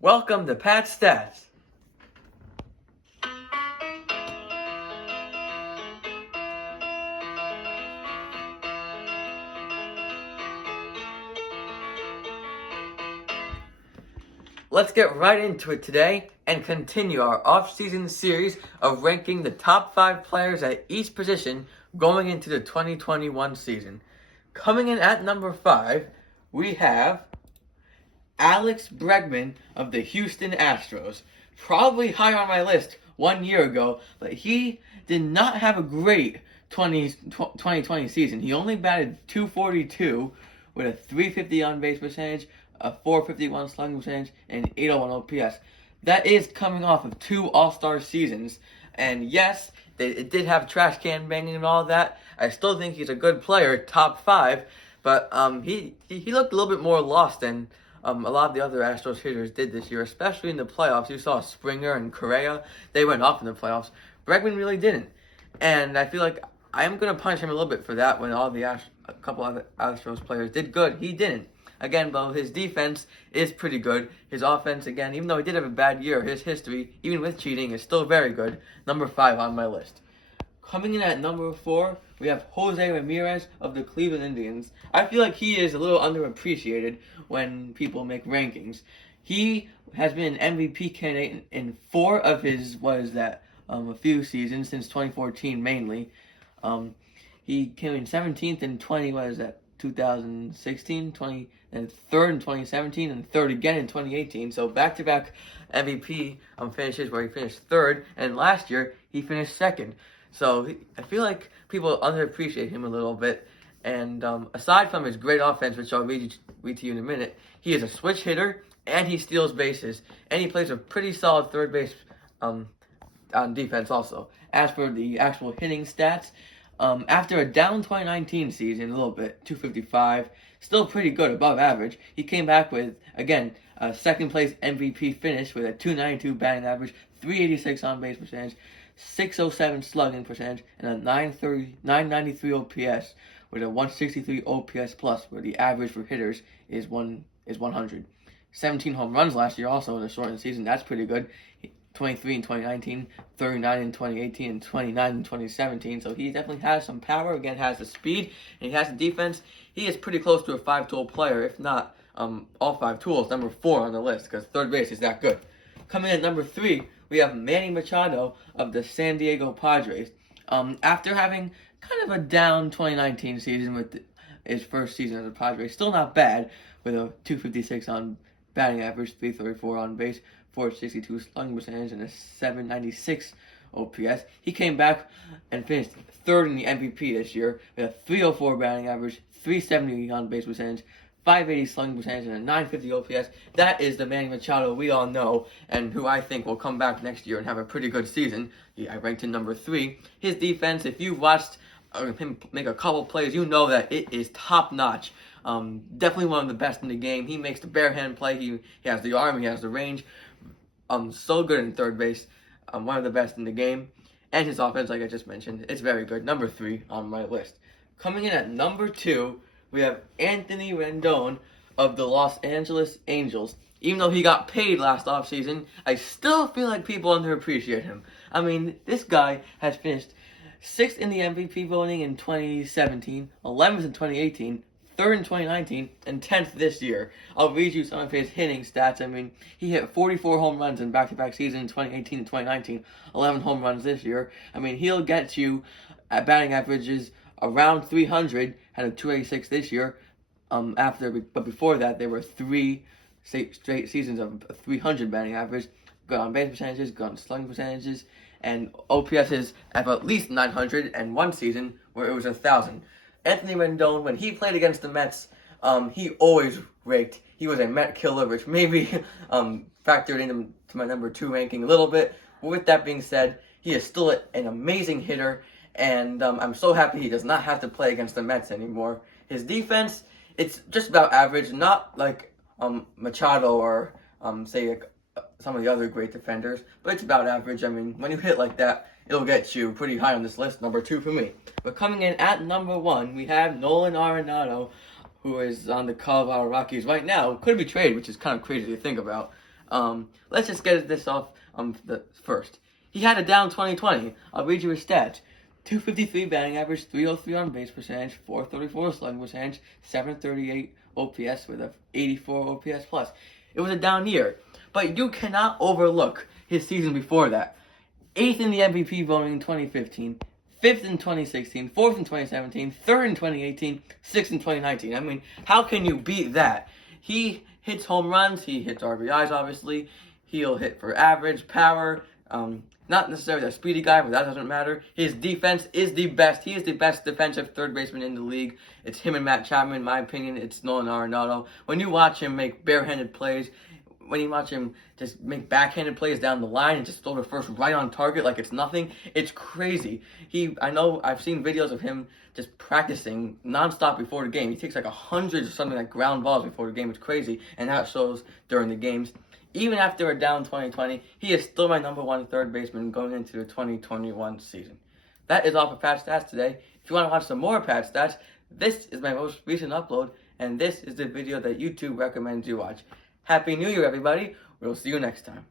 Welcome to Pat Stats. Let's get right into it today and continue our off-season series of ranking the top 5 players at each position going into the 2021 season. Coming in at number 5, we have Alex Bregman of the Houston Astros. Probably high on my list 1 year ago, but he did not have a great 2020 season. He only batted .242 with a .350 on-base percentage, a .451 slugging percentage, and 801 OPS. That is coming off of 2 All-Star seasons. And yes, it did have trash can banging and all that. I still think he's a good player, top 5, but he looked a little bit more lost than a lot of the other Astros hitters did this year, especially in the playoffs. You saw Springer and Correa, they went off in the playoffs. Bregman really didn't. And I feel like I'm going to punish him a little bit for that when a couple of Astros players did good. He didn't. Again, though, his defense is pretty good. His offense, again, even though he did have a bad year, his history, even with cheating, is still very good. Number 5 on my list. Coming in at number 4, we have Jose Ramirez of the Cleveland Indians. I feel like he is a little underappreciated when people make rankings. He has been an MVP candidate in 4 of his, a few seasons, since 2014 mainly. He came in 17th in 2016, 20, and 3rd in 2017, and 3rd again in 2018. So back-to-back MVP finishes where he finished 3rd, and last year he finished 2nd. So I feel like people underappreciate him a little bit. And aside from his great offense, which I'll read to you in a minute, he is a switch hitter, and he steals bases, and he plays a pretty solid third base on defense also. As for the actual hitting stats, after a down 2019 season, a little bit, .255, still pretty good, above average, he came back with, again, a second place MVP finish with a .292 batting average, .386 on-base percentage, .607 slugging percentage, and a .993 OPS with a 163 OPS plus, where the average for hitters is 100. 17 home runs last year also in a shortened season. That's pretty good. 23 in 2019, 39 in 2018, and 29 in 2017. So he definitely has some power. Again, has the speed, and he has the defense. He is pretty close to a 5-tool player, if not all 5 tools. Number 4 on the list, because third base is that good. Coming in at number 3, we have Manny Machado of the San Diego Padres. After having kind of a down 2019 season with his first season as a Padres, still not bad, with a .256 on batting average, .334 on base, .462 slugging percentage, and a .796 OPS. He came back and finished 3rd in the MVP this year with a .304 batting average, .370 on base percentage, .580 slugging percentage, and a .950 OPS. That is the Manny Machado we all know, and who I think will come back next year and have a pretty good season. I ranked him number 3. His defense, if you watched him make a couple plays, you know that it is top-notch. Definitely one of the best in the game. He makes the bare hand play. He has the arm. He has the range. So good in third base. One of the best in the game. And his offense, like I just mentioned, it's very good. Number 3 on my list. Coming in at number 2, we have Anthony Rendon of the Los Angeles Angels. Even though he got paid last offseason, I still feel like people underappreciate him. I mean, this guy has finished 6th in the MVP voting in 2017, 11th in 2018, 3rd in 2019, and 10th this year. I'll read you some of his hitting stats. I mean, he hit 44 home runs in back-to-back seasons in 2018 and 2019, 11 home runs this year. I mean, he'll get you at batting averages around 300, had a .286 this year. But before that, there were 3 straight seasons of 300 batting average. Good on base percentages, good on slugging percentages, and OPSs at least 900, and one season where it was 1,000. Anthony Rendon, when he played against the Mets, he always raked. He was a Met killer, which maybe factored into my number 2 ranking a little bit. But with that being said, he is still an amazing hitter, and I'm so happy he does not have to play against the Mets anymore. His defense, it's just about average, not like Machado or say some of the other great defenders, but it's about average. I mean, when you hit like that, it'll get you pretty high on this list, number 2 for me. But coming in at number 1, we have Nolan Arenado, who is on the Colorado Rockies right now. Could be traded, which is kind of crazy to think about. Let's just get this off the first. He had a down 2020. I'll read you his stats. 253 batting average, 303 on base percentage, 434 slugging percentage, 738 OPS with a 84 OPS plus. It was a down year, but you cannot overlook his season before that. 8th in the MVP voting in 2015, 5th in 2016, 4th in 2017, 3rd in 2018, 6th in 2019. I mean, how can you beat that? He hits home runs, he hits RBIs, obviously. He'll hit for average, power, not necessarily a speedy guy, but that doesn't matter. His defense is the best. He is the best defensive third baseman in the league. It's him and Matt Chapman, in my opinion. It's Nolan Arenado. When you watch him make barehanded plays, when you watch him just make backhanded plays down the line and just throw the first right on target like it's nothing, it's crazy. I know I've seen videos of him just practicing nonstop before the game. He takes like 100 or something like ground balls before the game. It's crazy, and that shows during the games. Even after a down 2020, he is still my number one third baseman going into the 2021 season. That is all for Pat Stats today. If you want to watch some more Pat Stats, this is my most recent upload, and this is the video that YouTube recommends you watch. Happy New Year, everybody. We'll see you next time.